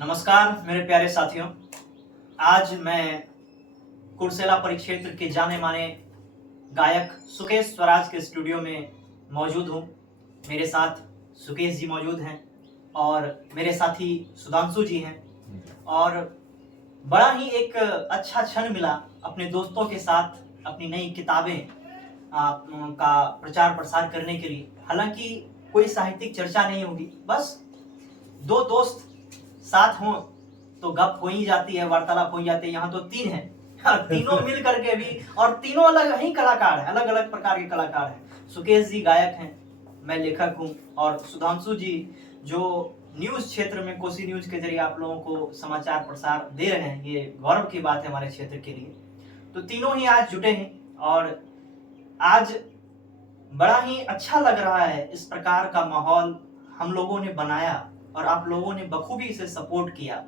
नमस्कार मेरे प्यारे साथियों। आज मैं कुर्सेला परिक्षेत्र के जाने माने गायक सुकेश स्वराज के स्टूडियो में मौजूद हूँ। मेरे साथ सुकेश जी मौजूद हैं और मेरे साथी सुधांशु जी हैं। और बड़ा ही एक अच्छा क्षण मिला अपने दोस्तों के साथ अपनी नई किताबें का प्रचार प्रसार करने के लिए। हालांकि कोई साहित्यिक चर्चा नहीं होगी, बस दो दोस्त साथ हों तो गप हो ही जाती है, वार्तालाप हो ही जाती है। यहाँ तो तीन हैं और तीनों मिल करके भी, और तीनों अलग ही कलाकार हैं, अलग अलग प्रकार के कलाकार हैं। सुकेश जी गायक हैं, मैं लेखक हूँ, और सुधांशु जी जो न्यूज क्षेत्र में कोसी न्यूज के जरिए आप लोगों को समाचार प्रसार दे रहे हैं, ये गौरव की बात है हमारे क्षेत्र के लिए। तो तीनों ही आज जुटे हैं और आज बड़ा ही अच्छा लग रहा है। इस प्रकार का माहौल हम लोगों ने बनाया और आप लोगों ने बखूबी इसे सपोर्ट किया।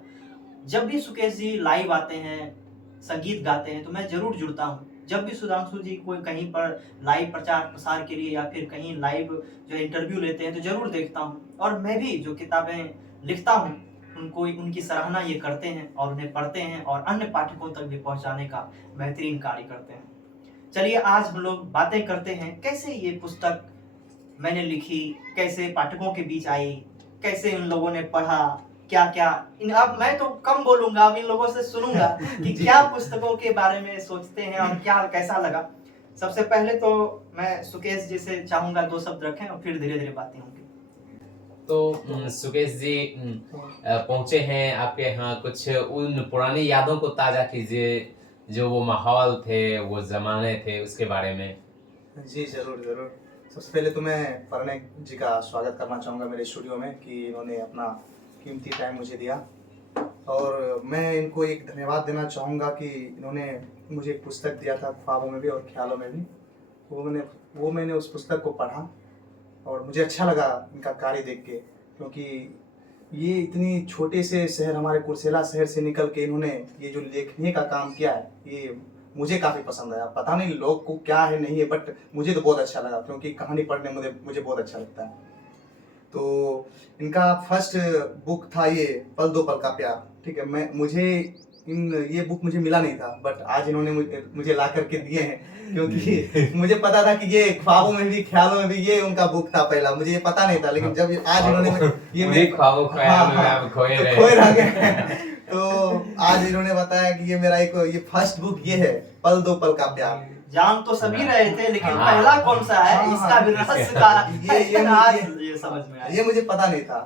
जब भी सुकेश जी लाइव आते हैं, संगीत गाते हैं, तो मैं जरूर जुड़ता हूँ। जब भी सुधांशु जी कोई कहीं पर लाइव प्रचार प्रसार के लिए या फिर कहीं लाइव जो इंटरव्यू लेते हैं तो जरूर देखता हूँ। और मैं भी जो किताबें लिखता हूँ उनको, उनकी सराहना ये करते हैं और उन्हें पढ़ते हैं और अन्य पाठकों तक भी पहुंचाने का बेहतरीन कार्य करते हैं। चलिए आज हम लोग बातें करते हैं कैसे ये पुस्तक मैंने लिखी, कैसे पाठकों के बीच आई, कैसे इन लोगों ने पढ़ा, क्या क्या अब मैं तो कम बोलूंगा, अब इन लोगों से सुनूंगा कि क्या पुस्तकों के बारे में सोचते हैं और क्या कैसा लगा। सबसे पहले तो मैं सुकेश जी से चाहूंगा 2 शब्द रखें और फिर धीरे धीरे बातें होंगी। तो सुकेश जी पहुंचे हैं आपके यहाँ, कुछ उन पुरानी यादों को ताजा कीजिए, जो वो माहौल थे, वो जमाने थे, उसके बारे में। जी जरूर जरूर। सबसे पहले तो मैं प्रणय जी का स्वागत करना चाहूँगा मेरे स्टूडियो में कि इन्होंने अपना कीमती टाइम मुझे दिया, और मैं इनको एक धन्यवाद देना चाहूँगा कि इन्होंने मुझे एक पुस्तक दिया था, ख्वाबों में भी और ख्यालों में भी। वो मैंने उस पुस्तक को पढ़ा और मुझे अच्छा लगा इनका कार्य देख के, क्योंकि ये इतनी छोटे से शहर, हमारे कुर्सेला शहर से निकल के इन्होंने ये जो लेखनी का काम किया है, ये मुझे काफ़ी पसंद आया। पता नहीं लोग को क्या है नहीं है, बट मुझे तो बहुत अच्छा लगा, क्योंकि कहानी पढ़ने मुझे बहुत अच्छा लगता है। तो इनका फर्स्ट बुक था ये पल दो पल का प्यार। ठीक है, ये बुक मुझे मिला नहीं था, बट आज इन्होंने मुझे ला करके दिए हैं, क्योंकि मुझे पता था कि ये ख्वाबों में भी ख्यालों में भी ये उनका बुक था पहला, मुझे ये पता नहीं था। लेकिन जब आज इन्होंने ये मेरे ख्वाबों ख्यालों में आप खोए रह गए तो आज इन्होंने बताया कि ये मेरा ये फर्स्ट बुक ये है, पल दो पल का प्यार। जान तो सभी रहे थे, लेकिन पहला कौन सा है इसका भी रहस्य का ये समझ में आया। ये मुझे पता नहीं था,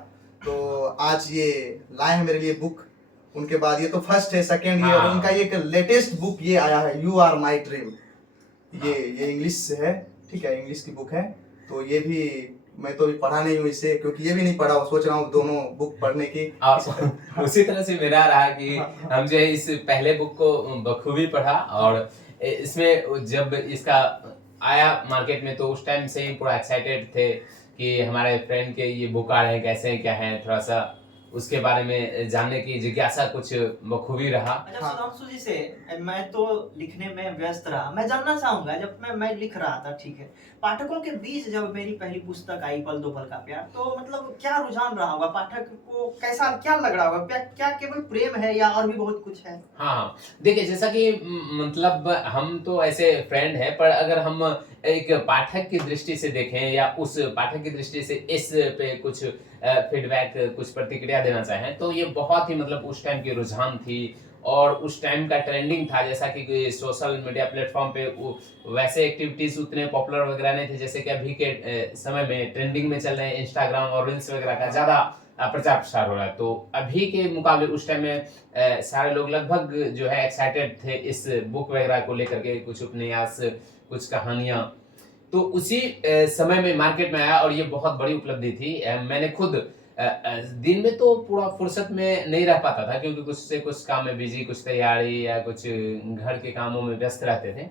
तो आज ये लाए हैं मेरे लिए बुक। उनके बाद ये तो फर्स्ट है, सेकंड ये, और उनका एक लेटेस्ट बुक ये आया है, यू आर माई ड्रीम। ये इंग्लिश से है, ठीक है, इंग्लिश की बुक है। तो ये भी मैं तो अभी पढ़ा नहीं हूँ इसे, क्योंकि ये भी नहीं पढ़ा, सोच रहा हूँ दोनों बुक पढ़ने की। उसी तरह से मेरा रहा कि हम जो है इस पहले बुक को बखूबी पढ़ा, और इसमें जब इसका आया मार्केट में तो उस टाइम से ही पूरा एक्साइटेड थे कि हमारे फ्रेंड के ये बुक आ रहे हैं, कैसे हैं, क्या है, थोड़ा सा उसके बारे में जानने की जिज्ञासा कुछ बखूबी रहा। अच्छा सुधांशु जी से मैं तो लिखने में व्यस्त रहा, मैं जानना चाहूंगा, जब मैं लिख रहा था, ठीक है, पाठकों के बीच जब मेरी पहली पुस्तक आई पल दो पल का प्यार, तो मतलब क्या रुझान रहा होगा, पाठक को कैसा क्या लग रहा होगा, क्या केवल प्रेम है या और भी बहुत कुछ है? हाँ देखिए, जैसा कि मतलब हम तो ऐसे फ्रेंड हैं, पर अगर हम एक पाठक की दृष्टि से देखें या उस पाठक की दृष्टि से इस पे कुछ फीडबैक, कुछ प्रतिक्रिया देना चाहें, तो ये बहुत ही मतलब उस टाइम की रुझान थी और उस टाइम का ट्रेंडिंग था। जैसा कि सोशल मीडिया प्लेटफॉर्म पे वैसे एक्टिविटीज उतने पॉपुलर वगैरह नहीं थे जैसे कि अभी के समय में ट्रेंडिंग में चल रहे हैं, इंस्टाग्राम और रील्स वगैरह का ज़्यादा प्रचार प्रसार हो रहा है। तो अभी के मुकाबले उस टाइम में सारे लोग लगभग जो है एक्साइटेड थे इस बुक वगैरह को लेकर के, कुछ उपन्यास, कुछ कहानियाँ। तो उसी समय में मार्केट में आया और ये बहुत बड़ी उपलब्धि थी। मैंने खुद दिन में तो पूरा फुर्सत में नहीं रह पाता था, क्योंकि कुछ से कुछ काम में बिजी, कुछ तैयारी या कुछ घर के कामों में व्यस्त रहते थे।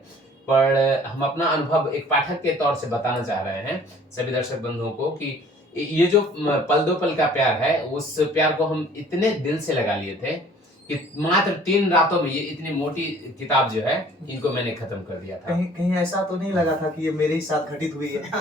पर हम अपना अनुभव एक पाठक के तौर से बताना चाह रहे हैं सभी दर्शक बंधुओं को कि ये जो पल दो पल का प्यार है, उस प्यार को हम इतने दिल से लगा लिए थे कि मात्र 3 रातों में ये इतनी मोटी किताब जो है इनको मैंने खत्म कर दिया था। कहीं कहीं ऐसा तो नहीं लगा था कि ये मेरे ही साथ घटित हुई है?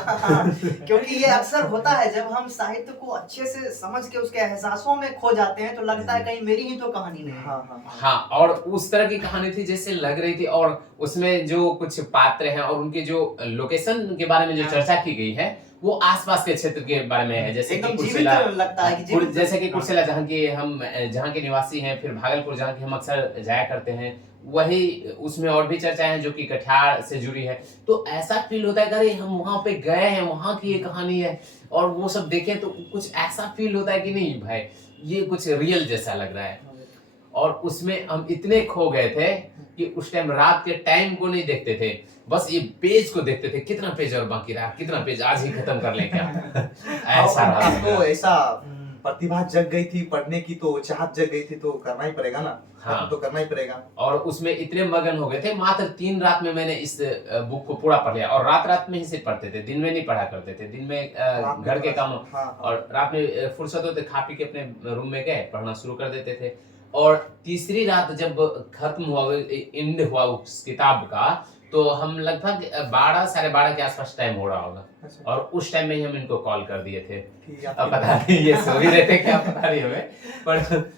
क्योंकि ये अक्सर होता है जब हम साहित्य को अच्छे से समझ के उसके एहसासों में खो जाते हैं तो लगता है कहीं मेरी ही तो कहानी नहीं है। हाँ हाँ हाँ। हाँ, और उस तरह की कहानी थी जैसे लग रही थी, और उसमें जो कुछ पात्र हैं और उनके जो लोकेशन के बारे में जो हाँ। चर्चा की गई है वो आसपास के क्षेत्र के बारे में है, जैसे कि एकदम जीवित कुर्सेला, लगता है कि जीवित। जैसे कि कुर्सेला जहाँ के निवासी हैं, फिर भागलपुर जहाँ के हम अक्सर जाया करते हैं, वही उसमें और भी चर्चाएं हैं जो कि कटिहार से जुड़ी है। तो ऐसा फील होता है कि अरे हम वहाँ पे गए हैं, वहाँ की ये कहानी है, और वो सब देखें तो कुछ ऐसा फील होता है कि नहीं भाई ये कुछ रियल जैसा लग रहा है। और उसमें हम इतने खो गए थे कि उस टाइम रात के टाइम को नहीं देखते थे, बस ये पेज को देखते थे, कितना पेज और बाकी रहा, कितना पेज आज ही खत्म कर लें क्या। ऐसा रहा आपको ऐसा हम्म। प्रतिभा जग गई थी, पढ़ने की तो चाहत जग गई थी, तो करना ही पड़ेगा ना। हाँ। खत्म तो करना ही पड़ेगा। और उसमें इतने मगन हो गए थे, मात्र 3 रात में मैंने इस बुक को पूरा पढ़ लिया। और रात रात में ही सिर्फ पढ़ते थे, दिन में नहीं पढ़ा करते थे। दिन में रात में घर के थोड़ा काम सा, हाँ, हाँ। और रात में फुर्सत होते खा पी के अपने रूम में गए, पढ़ना शुरू कर देते थे। और तीसरी रात जब खत्म हुआ, एंड हुआ उस किताब का, तो हम लगभग 12 साढ़े 12 के आसपास टाइम हो रहा होगा, अच्छा। और उस टाइम में ही हम इनको कॉल कर दिए थे। कि अब आपकी- पता नहीं ये सो ही रहते क्या, पता नहीं हमें, पर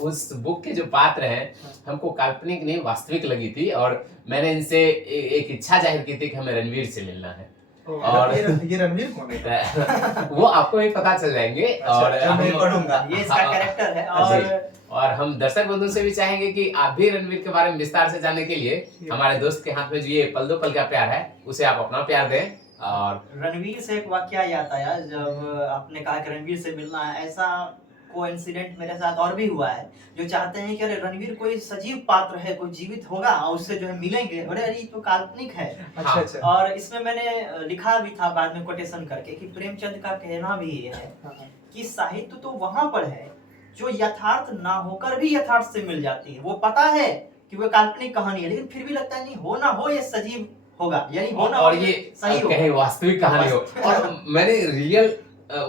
उस बुक के जो पात्र हैं हमको काल्पनिक नहीं वास्तविक लगी थी, और मैंने इनसे एक इच्छा जाहिर की थी कि हमें रणवीर से मिलना है। और ये रणवीर कौन है? वो आपको भी पता चल जाएंगे। और जब मैं पढ़ूंगा। ये इसका हाँ, कैरेक्टर है। जी। और हम दर्शक बंधु से भी चाहेंगे कि आप भी रणवीर के बारे में विस्तार से जानने के लिए हमारे दोस्त के हाथ में जो ये पल दो पल का प्यार है उसे आप अपना प्यार दें। और रणवीर से एक वाकया याद आया, जब आपने कहा कि रणवीर से मिलना है, ऐसा कोइंसिडेंट मेरे साथ और भी हुआ है। जो चाहते हैं कि अरे रणवीर कोई सजीव पात्र है, कोई जीवित होगा और उससे जो है मिलेंगे, अरे ये तो काल्पनिक है। अच्छा अच्छा। और इसमें मैंने लिखा भी था बाद में कोटेशन करके कि प्रेमचंद का कहना भी ये है हाँ, हाँ। कि साहित्य तो वहां पर है जो यथार्थ ना होकर भी यथार्थ से मिल जाती है। वो पता है कि वो काल्पनिक कहानी है, लेकिन फिर भी लगता है नहीं हो ना हो ये सजीव होगा, यानी हो ना और हो ये सही होगा। कहीं वास्तविक कहानी हो। और मैंने रियल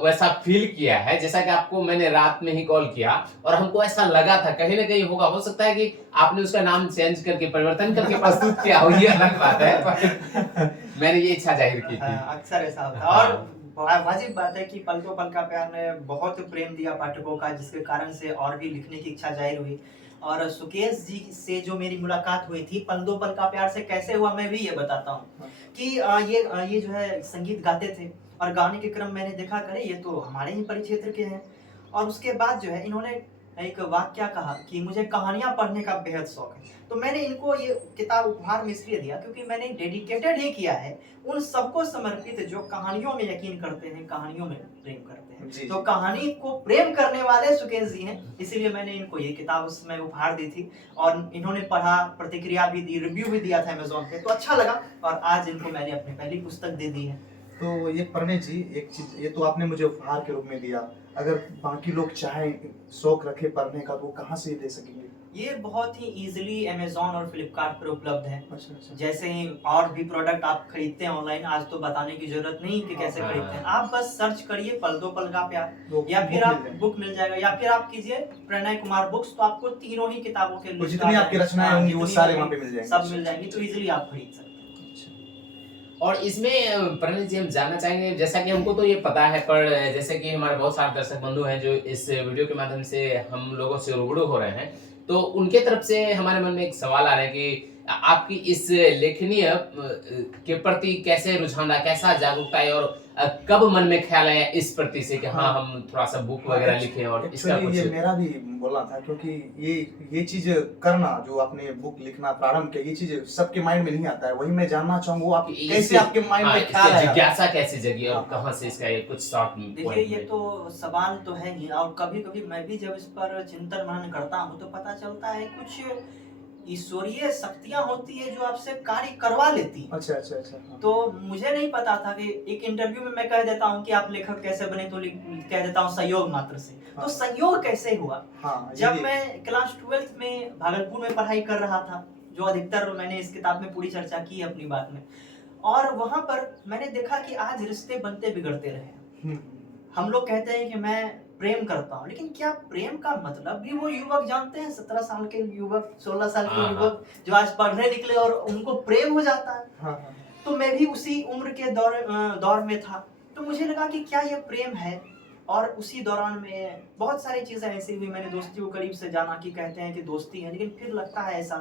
वैसा फील किया है, जैसा कि आपको मैंने रात में ही कॉल किया और हमको ऐसा लगा था कहीं ना कहीं होगा। हो सकता है कि आपने उसका नाम चेंज करके परिवर्तन करके प्रस्तुत किया हो, ये अलग बात है, पर मैंने ये इच्छा जाहिर की थी। हाँ, अक्सर ऐसा होता है। और वाजिब बात है कि पल दो पल का प्यार ने बहुत प्रेम दिया पाठकों का, जिसके कारण से और भी लिखने की इच्छा जाहिर हुई। और सुकेश जी से जो मेरी मुलाकात हुई थी पल दो पल का प्यार से कैसे हुआ, मैं भी ये बताता हूँ कि ये जो है संगीत गाते थे और गाने के क्रम मैंने देखा करे ये तो हमारे ही परिक्षेत्र के हैं। और उसके बाद जो है इन्होंने एक वाक्य कहा कि मुझे कहानियां पढ़ने का बेहद शौक है। तो मैंने इनको ये किताब उपहार में इसलिए दिया क्योंकि मैंने डेडिकेटेड ही किया है उन सबको समर्पित जो कहानियों में यकीन करते हैं, कहानियों में प्रेम करते हैं। जी, तो जी। कहानी को प्रेम करने वाले सुकेश जी हैं, इसीलिए मैंने इनको ये किताब उसमें उपहार दी थी। और इन्होंने पढ़ा, प्रतिक्रिया भी दी, रिव्यू भी दिया था अमेज़न पे, तो अच्छा लगा। और आज इनको मैंने अपनी पहली पुस्तक दे दी है। तो ये प्रणय जी, एक चीज ये तो आपने मुझे उपहार के रूप में दिया, अगर बाकी लोग चाहें, शौक रखे पढ़ने का, तो वो कहाँ से ले सकेंगे? ये बहुत ही इजीली अमेज़न और फ्लिपकार्ट पर उपलब्ध है। अच्छा अच्छा। जैसे ही और भी प्रोडक्ट आप खरीदते हैं ऑनलाइन, आज तो बताने की जरूरत नहीं कि कैसे हाँ। खरीदते हैं। आप बस सर्च करिए पल दो पल का प्यार, तो या फिर बुक आप मिल जाएगी। बुक मिल जाएगा, या फिर आप कीजिए प्रणय कुमार बुक्स, तो आपको तीनों ही किताबों के तो लिस्ट जितनी आ आपकी जाएंगे। रचनाएं हाँ, होंगी वो जितनी सारे भी वहाँ पे मिल जाएंगे। सब मिल जाएंगी, तो इजीली आप खरीद सकते हैं। और इसमें प्रणय जी हम जानना चाहेंगे, जैसा कि हमको तो ये पता है, पर जैसे कि हमारे बहुत सारे दर्शक बंधु हैं जो इस वीडियो के माध्यम से हम लोगों से रूबरू हो रहे हैं, तो उनके तरफ से हमारे मन में एक सवाल आ रहा है कि आपकी इस लेखनीय के प्रति कैसे रुझान रहा, कैसा जागरूकता है, और कब मन में ख्याल आया इस प्रति से कि हाँ हम थोड़ा सा बुक वगैरह लिखें और इसका Actually, ये कुछ। मेरा भी बोलना था, क्योंकि ये चीज करना, जो आपने बुक लिखना प्रारंभ किया, ये चीज सबके माइंड में नहीं आता है। वही मैं जानना चाहूंगा, वो आप कैसे आपके माइंड हाँ, में इसकी ख्याल आया? जिज्ञासा कैसे जगी और हाँ। कहाँ से इसका ये कुछ शॉर्ट देखिए, ये तो सवाल तो है ही। और कभी कभी मैं भी जब इस पर चिंतन मनन करता हूँ तो पता चलता है कुछ ईश्वरीय शक्तियां होती है जो आपसे कार्य करवा लेती है। अच्छा अच्छा अच्छा। हाँ। तो मुझे नहीं पता था कि एक इंटरव्यू में मैं कह देता हूँ कि आप लेखक कैसे बने, तो कह देता हूँ संयोग मात्र से। हाँ। तो संयोग कैसे हुआ? हाँ, जब ये- मैं क्लास 12th में भागलपुर में पढ़ाई कर रहा था, जो अधिकतर मैंने इस किताब में पूरी चर्चा की है अपनी बात में, और वहां पर मैंने देखा कि आज रिश्ते बनते बिगड़ते रहे हैं। हम्म, हम लोग कहते हैं कि मैं प्रेम करता हूँ, लेकिन क्या प्रेम का मतलब भी वो युवक जानते हैं? 17 साल के युवक, 16 साल के हाँ, युवक जो आज पढ़ने निकले और उनको प्रेम हो जाता है। हाँ हाँ तो मैं भी उसी उम्र के दौर में था, तो मुझे लगा कि क्या ये प्रेम है? और उसी दौरान में बहुत सारी चीज़ें ऐसी हुई, मैंने दोस्ती को करीब से जाना कि कहते हैं कि दोस्ती है, लेकिन फिर लगता है ऐसा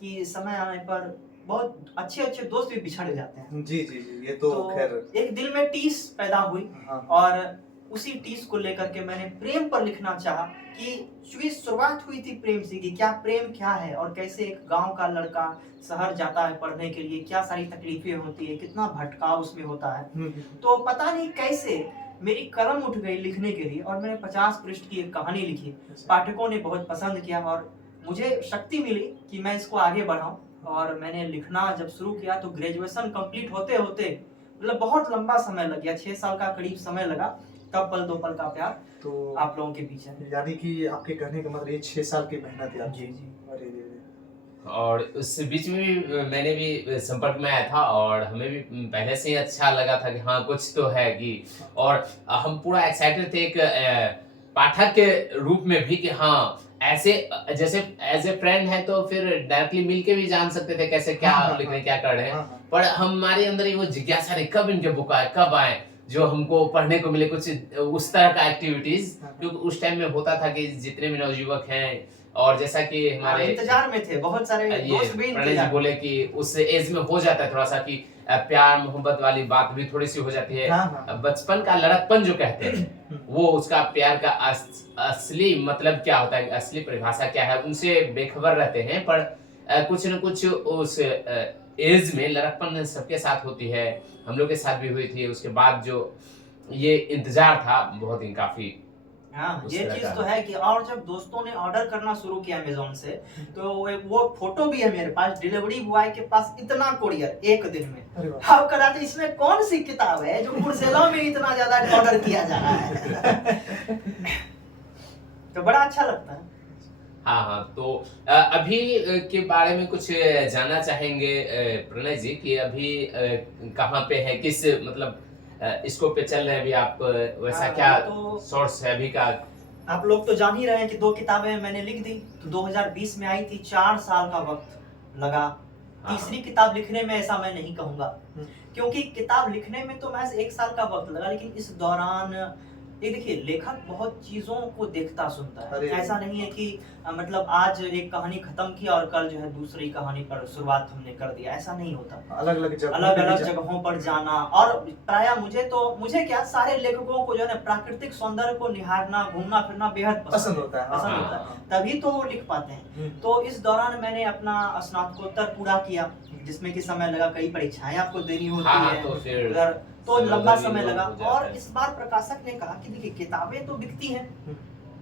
कि समय आने पर बहुत अच्छे-अच्छे दोस्त भी बिछड़ जाते हैं। जी जी जी, ये तो खैर। एक दिल में टीस पैदा हुई हाँ और उसी टीस को लेकर के मैंने प्रेम पर लिखना चाहा कि चूँकि शुरुआत हुई थी प्रेम से कि क्या प्रेम क्या है और कैसे एक गाँव का लड़का शहर जाता है पढ़ने के लिए, क्या सारी तकलीफ़ें होती है, कितना भटकाव उसमें होता है। तो पता नहीं कैसे मेरी कलम उठ गई लिखने के लिए और मैंने 50 पृष्ठ की एक कहानी लिखी। पाठकों ने बहुत पसंद किया और मुझे शक्ति मिली कि मैं इसको आगे बढ़ाऊँ और मैंने लिखना जब शुरू किया तो ग्रेजुएशन कंप्लीट होते-होते मतलब बहुत लंबा समय लग गया, 6 साल का करीब समय लगा, तब पल दो पल का प्यार तो आप लोगों के बीच है। यानी कि आपके कहने का मतलब ये 6 साल की मेहनत है आपकी। जी, जी। अरे रे रे। और उस बीच में भी मैंने भी संपर्क में आया था और हमें भी पहले से ही अच्छा लगा था कि हाँ कुछ तो है कि, और हम पूरा एक्साइटेड थे एक पाठक के रूप में भी कि हाँ ऐसे जैसे एज ए फ्रेंड है तो फिर डायरेक्टली मिल के भी जान सकते थे कैसे क्या हाँ, हाँ, लिख रहे हाँ। हैं, क्या कर रहे हैं। हाँ, पर हमारे अंदर ही वो जिज्ञासा रही कब इनके बुक आए, कब आए, जो हमको पढ़ने को मिले कुछ उस तरह का एक्टिविटीज, हाँ। क्योंकि उस टाइम में होता था कि जितने भी नवयुवक हैं और जैसा कि हमारे इंतजार में थे, बहुत सारे ये दोस्त भी प्रणय जी इंतजार बोले कि उस एज में हो जाता है थोड़ा सा कि प्यार मोहब्बत वाली बात भी थोड़ी सी हो जाती है। हाँ, हाँ। बचपन का लड़कपन जो कहते हैं वो उसका प्यार का असली मतलब क्या होता है, असली परिभाषा क्या है, उनसे बेखबर रहते हैं। पर कुछ न कुछ उस एज में लड़कपन सबके साथ होती है, हम लोग के साथ भी हुई थी। उसके बाद जो ये इंतजार था बहुत ही काफी हाँ, उस ये तरह चीज़ का। तो है कि और जब दोस्तों ने ऑर्डर करना शुरू किया अमेज़न से, तो वो फ़ोटो भी है मेरे पास, डिलीवरी बॉय के पास इतना कोरियर 1 दिन में। अरे वाह। आप कह रहे थे इसमें कौन-सी किताब है जो कुर्सेला में इतना ज़्यादा ऑर्डर किया जा रहा है? तो बड़ा अच्छा लगता है। हाँ हाँ, तो अभी के बारे में कुछ जानना चाहेंगे प्रणय जी कि अभी कहाँ पे है, किस मतलब स्कोप पे चल रहे हैं अभी आप, वैसा हाँ, क्या तो सोर्स है अभी का? आप लोग तो जान ही रहे हैं कि 2 किताबें मैंने लिख दी, तो 2020 में आई थी, 4 साल का वक़्त लगा। हाँ। तीसरी किताब लिखने में ऐसा मैं नहीं कहूँगा, हम्म। क्योंकि किताब लिखने में तो महज़ 1 साल का वक़्त लगा, लेकिन इस दौरान ये देखिए लेखक बहुत चीज़ों को देखता सुनता है। अरे! ऐसा नहीं है कि मतलब आज एक कहानी खत्म की और कल जो है दूसरी कहानी पर शुरुआत हमने कर दिया, ऐसा नहीं होता। अलग-अलग जगहों पे अलग-अलग भी जा- जगहों पर जाना और प्रायः मुझे क्या सारे लेखकों को जो है ना प्राकृतिक सौंदर्य को निहारना, घूमना-फिरना बेहद पसंद होता है। पसंद हाँ, होता है। हाँ। तभी तो वो लिख पाते हैं। तो इस दौरान मैंने अपना स्नातकोत्तर पूरा किया, जिसमें कि समय लगा, कई परीक्षाएँ आपको देनी होती हाँ, है। तो फिर उधर तो समय लंबा उधर भी समय लोग लगा हो जाता और है। इस बार प्रकाशक ने कहा कि देखिए किताबें तो बिकती हैं,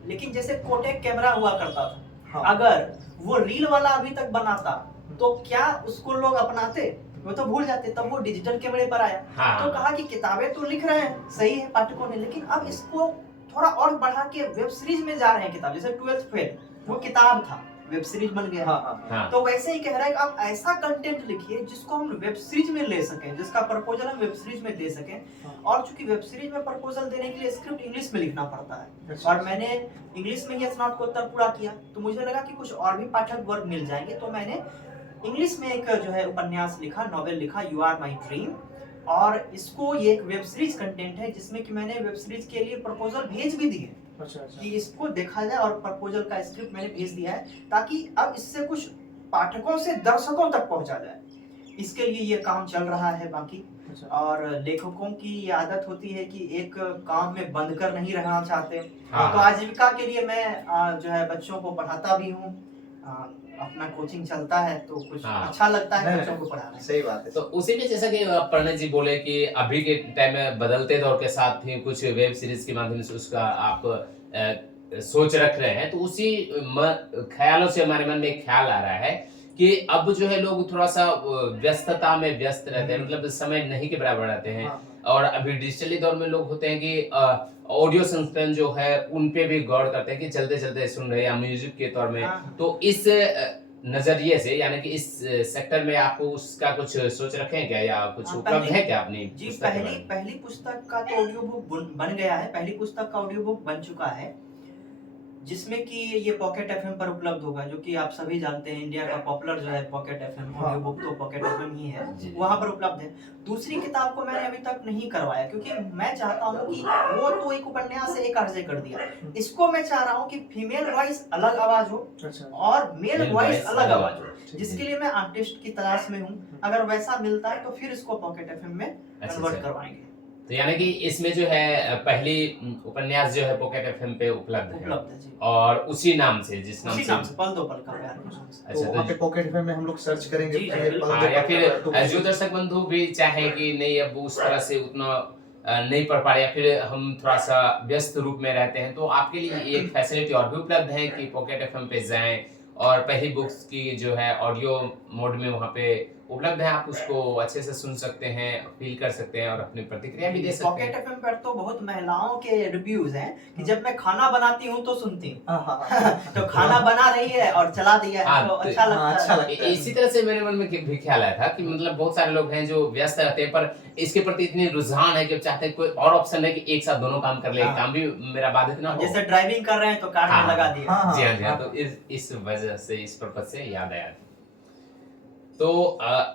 लेकिन जैसे कोटेक कैमरा हुआ करता था, हाँ। अगर वो रील वाला अभी तक बनाता तो क्या उसको लोग अपनाते? वो तो भूल जाते, तब वो डिजिटल कैमरे पर आया। हाँ। तो कहा कि किताबें तो लिख रहे हैं, सही है पाठकों ने, लेकिन अब इसको थोड़ा और बढ़ा के वेब सीरीज में जा रहे हैं किताब, जैसे 12th फेल वो किताब था, वेब सीरीज बन गया। हाँ, हाँ, हाँ। हाँ। तो वैसे ही कह रहा है कि आप ऐसा कंटेंट लिखिए जिसको हम वेब सीरीज में ले सकें, जिसका प्रपोजल हम वेब सीरीज में दे सकें। और चूंकि वेब सीरीज में प्रपोजल देने के लिए स्क्रिप्ट इंग्लिश में लिखना पड़ता है अच्छा। और मैंने इंग्लिश में ही स्नातकोत्तर पूरा किया, तो मुझे लगा कि कुछ और भी पाठक वर्ग मिल जाएंगे, तो मैंने इंग्लिश में एक जो है उपन्यास लिखा, नॉवेल लिखा, यू आर माई ड्रीम। और इसको ये एक वेब सीरीज कंटेंट है जिसमें कि मैंने वेब सीरीज के लिए प्रपोजल भेज भी दिए अच्छा, अच्छा। कि इसको देखा जाए, और प्रपोजल का स्क्रिप्ट मैंने भेज दिया है ताकि अब इससे कुछ पाठकों से दर्शकों तक पहुंचा जाए। इसके लिए ये काम चल रहा है बाकी। अच्छा। और लेखकों की ये आदत होती है कि एक काम में बंद कर नहीं रहना चाहते। हाँ। तो आजीविका के लिए मैं जो है बच्चों को पढ़ाता भी हूँ, अपना कोचिंग चलता है, तो कुछ हाँ। अच्छा लगता है नहीं, बच्चों नहीं, को पढ़ाना। सही बात है। तो उसी में जैसा कि प्रणय जी बोले कि अभी के टाइम में बदलते दौर के साथ ही कुछ वेब सीरीज के माध्यम से उसका आप सोच रख रहे हैं, तो उसी ख्यालों से हमारे मन में एक ख्याल आ रहा है कि अब जो है लोग थोड़ा सा व्यस्तता में व्यस्त रहते हैं, मतलब समय नहीं के बराबर रहते हैं। हाँ, और अभी डिजिटली दौर में लोग होते हैं कि ऑडियो संस्करण जो है उन पे भी गौर करते हैं कि चलते चलते सुन रहे हैं या म्यूजिक के तौर में। हाँ। तो इस नजरिए से, यानी कि इस सेक्टर में आपको उसका कुछ सोच रखे हैं क्या, या कुछ हाँ, उपलब्ध पहली है क्या अपनी जी पुस्तक के पहली बारे में? पहली पुस्तक का तो ऑडियो बुक बन गया है, पहली पुस्तक का ऑडियो बुक बन चुका है, जिसमें कि ये पॉकेट एफएम पर उपलब्ध होगा, जो कि आप सभी जानते हैं इंडिया का पॉपुलर जो है पॉकेट एफएम हाँ। ऑडियो बुक तो पॉकेट एफएम ही है, जी। वहां पर उपलब्ध है। दूसरी किताब को मैंने अभी तक नहीं करवाया, क्योंकि मैं चाहता हूँ कि वो तो एक उपन्यास एक अर्ज कर दिया, इसको मैं चाह रहा हूँ कि फीमेल वॉइस अलग आवाज हो अच्छा और मेल Male वॉइस voice अलग अलग आवाज हो, ठीक जिसके लिए मैं आर्टिस्ट की तलाश में हूँ। अगर वैसा मिलता है तो फिर इसको पॉकेट एफएम में कन्वर्ट अच्छा। करवाएंगे। तो यानी कि इसमें जो है पहली उपन्यास जो है पॉकेट एफएम पे उपलब्ध है, उपलब्ध है जी, और उसी नाम से, जिस नाम उसी से नाम से पल दो पल का प्यार के नाम से। तो अच्छा, वहाँ पे तो पॉकेट एफएम में हम लोग सर्च करेंगे जी, पहले बिल्कुल। पल हाँ, दो या पल फिर का, तो जो दर्शक बंधु भी चाहे कि नहीं अब उस तरह से उतना नहीं पढ़ पा रहे, या फिर हम थोड़ा सा व्यस्त रूप में रहते हैं, तो आपके लिए एक फैसिलिटी और भी उपलब्ध है कि पॉकेट एफएम पे जाएं और पहली बुक्स की जो है ऑडियो मोड में वहाँ पे उपलब्ध है, आप उसको अच्छे से सुन सकते हैं, फील कर सकते हैं और अपनी प्रतिक्रिया भी दे सकते पॉकेट हैं। एफएम पर तो बहुत महिलाओं के रिव्यूज हैं कि जब मैं खाना बनाती हूँ तो सुनती हूँ। तो खाना बना रही है और चला दिया है, हाँ, तो तो- अच्छा लगता हाँ, है। अच्छा लगता है। इसी तरह से मेरे मन में भी ख्याल आया था कि मतलब बहुत सारे लोग हैं जो व्यस्त रहते हैं, पर इसके प्रति इतनी रुझान है कि चाहते हैं कोई और ऑप्शन है कि एक साथ दोनों काम कर ले, हाँ। काम भी मेरा बाधित ना हो। जैसे ड्राइविंग कर रहे हैं तो कार में हाँ, लगा दिया। हाँ, जी हाँ, जी हाँ, हाँ। तो इस वजह से, इस पर्पज से याद आया। तो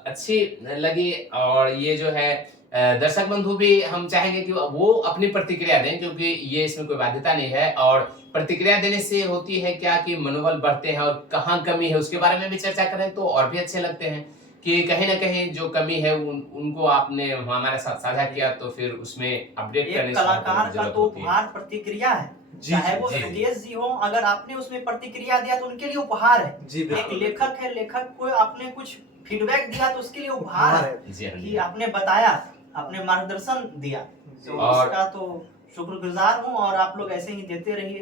अच्छी लगी, और ये जो है दर्शक बंधु भी हम चाहेंगे कि वो अपनी प्रतिक्रिया दें, क्योंकि ये इसमें कोई बाध्यता नहीं है, और प्रतिक्रिया देने से होती है क्या कि मनोबल बढ़ते हैं, और कहाँ कमी है उसके बारे में भी चर्चा करें तो और भी अच्छे लगते हैं कि कहीं ना कहीं जो कमी है उनको आपने हमारे साथ साझा किया, तो फिर उसमें अपडेट करने एक की कलाकार का जरूरत तो होती है। उपहार प्रतिक्रिया है, जी, चाहे वो जी, जी। सुकेश जी हो, अगर आपने उसमें प्रतिक्रिया दिया तो उनके लिए उपहार है। जी एक बिल्कुल। लेखक है, लेखक को आपने कुछ फीडबैक दिया तो उसके लिए उपहार है जी हाँ, कि जी। आपने बताया, आपने मार्गदर्शन दिया, तो और- इसका तो शुक्रगुजार हूँ, और आप लोग ऐसे ही देते रहिए।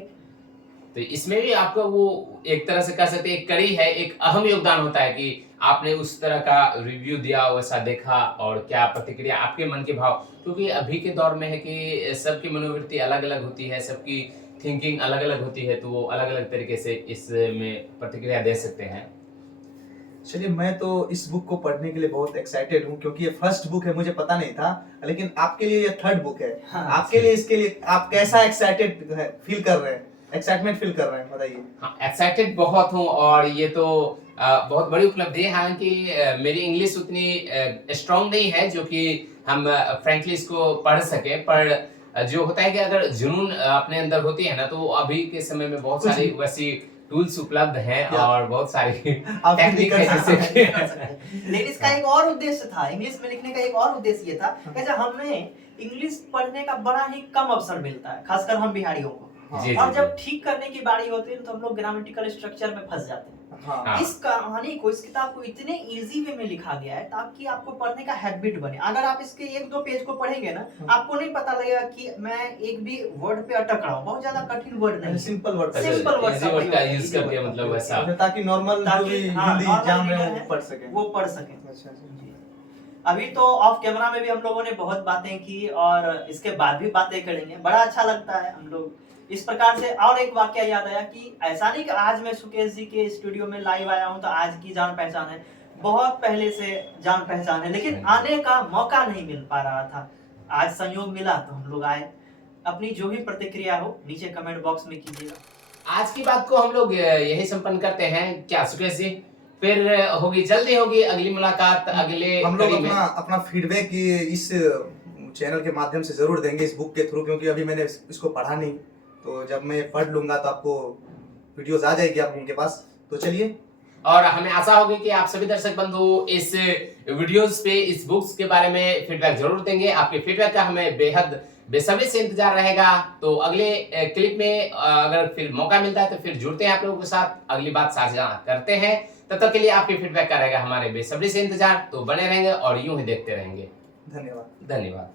तो इसमें भी आपका वो एक तरह से कह सकते हैं एक कड़ी है, एक अहम योगदान होता है कि आपने उस तरह का रिव्यू दिया, वैसा देखा, और क्या प्रतिक्रिया, आपके मन के भाव, क्योंकि अभी के दौर में है कि सबकी मनोवृत्ति अलग अलग होती है, सबकी थिंकिंग अलग अलग होती है, तो वो अलग अलग तरीके से इसमें प्रतिक्रिया दे सकते हैं। चलिए, मैं तो इस बुक को पढ़ने के लिए बहुत एक्साइटेड हूँ, क्योंकि ये फर्स्ट बुक है, मुझे पता नहीं था, लेकिन आपके लिए ये थर्ड बुक है। हाँ, आपके लिए, इसके लिए आप कैसा एक्साइटेड फील कर रहे हैं, एक्साइटमेंट फील कर रहे हैं, बताइए। हाँ, एक्साइटेड बहुत हूँ, और ये तो बहुत बड़ी उपलब्धि है। हालांकि मेरी इंग्लिश उतनी स्ट्रांग नहीं है जो कि हम फ्रैंकली इसको पढ़ सके, पर जो होता है कि अगर जुनून अपने अंदर होती है ना, तो अभी के समय में बहुत कुछ सारी वैसी टूल्स उपलब्ध हैं, या- और बहुत सारी आप भी टेक्निक कर है सकते जैसे हैं। कि लेकिन इसका एक और उद्देश्य था, इंग्लिश में लिखने का एक और उद्देश्य ये था कि जब हमें इंग्लिश पढ़ने का बड़ा ही कम अवसर मिलता है, खासकर हम बिहारियों को, जी, और जी, जब जी। ठीक करने की बारी होती है तो हम लोग ग्रामेटिकल स्ट्रक्चर में फंस जाते हैं। हाँ, हाँ। इस कहानी को, इस किताब को इतने इजी वे में लिखा गया है ताकि आपको पढ़ने का हैबिट बने। अगर आप इसके एक दो पेज को पढ़ेंगे ना, आपको नहीं पता लगेगा कि मैं एक भी वर्ड पे अटक रहा हूँ, बहुत ज्यादा कठिन वर्ड नहीं है। सिंपल वर्ड अच्छा, सिंपल वर्ड easy word का यूज करके, मतलब वैसा। ताकि नॉर्मल जो भी हिंदी normal एग्जाम में reader वो है, पढ़ सके। वो पढ़ सके। अच्छा, अच्छा। जी। अभी तो ऑफ कैमरा में भी हम लोगों ने बहुत बातें की, और इसके बाद भी बातें करेंगे, बड़ा अच्छा लगता है हम लोग इस प्रकार से। और एक वाकया याद आया कि ऐसा नहीं कि आज मैं सुकेश जी के स्टूडियो में लाइव आया हूं तो आज की जान पहचान है, बहुत पहले से जान पहचान है, लेकिन आने का मौका नहीं मिल पा रहा था। आज संयोग मिला तो हम लोग आए। अपनी जो भी प्रतिक्रिया हो नीचे कमेंट बॉक्स में कीजिएगा। आज की बात को हम लोग यही संपन्न करते हैं, क्या सुकेश जी? फिर होगी, जल्दी होगी अगली मुलाकात अगले हम लोग कड़ी में। अपना फीडबैक इस चैनल के माध्यम से जरूर देंगे, इस बुक के थ्रू, क्योंकि अभी मैंने इसको पढ़ा नहीं, तो जब मैं पढ़ लूंगा तो आपको वीडियोस आ जाएगी आप उनके पास। तो चलिए, और हमें आशा होगी कि आप सभी दर्शक बंधु इस वीडियोस पे, इस बुक्स के बारे में फीडबैक जरूर देंगे। आपके फीडबैक का हमें बेहद बेसब्री से इंतजार रहेगा। तो अगले क्लिप में अगर फिर मौका मिलता है तो फिर जुड़ते हैं आप लोगों के साथ, अगली बात साझा करते हैं। तब तक के लिए आपके फीडबैक का रहेगा हमारे बेसब्री से इंतजार। तो बने रहेंगे और यूं ही देखते रहेंगे। धन्यवाद। धन्यवाद।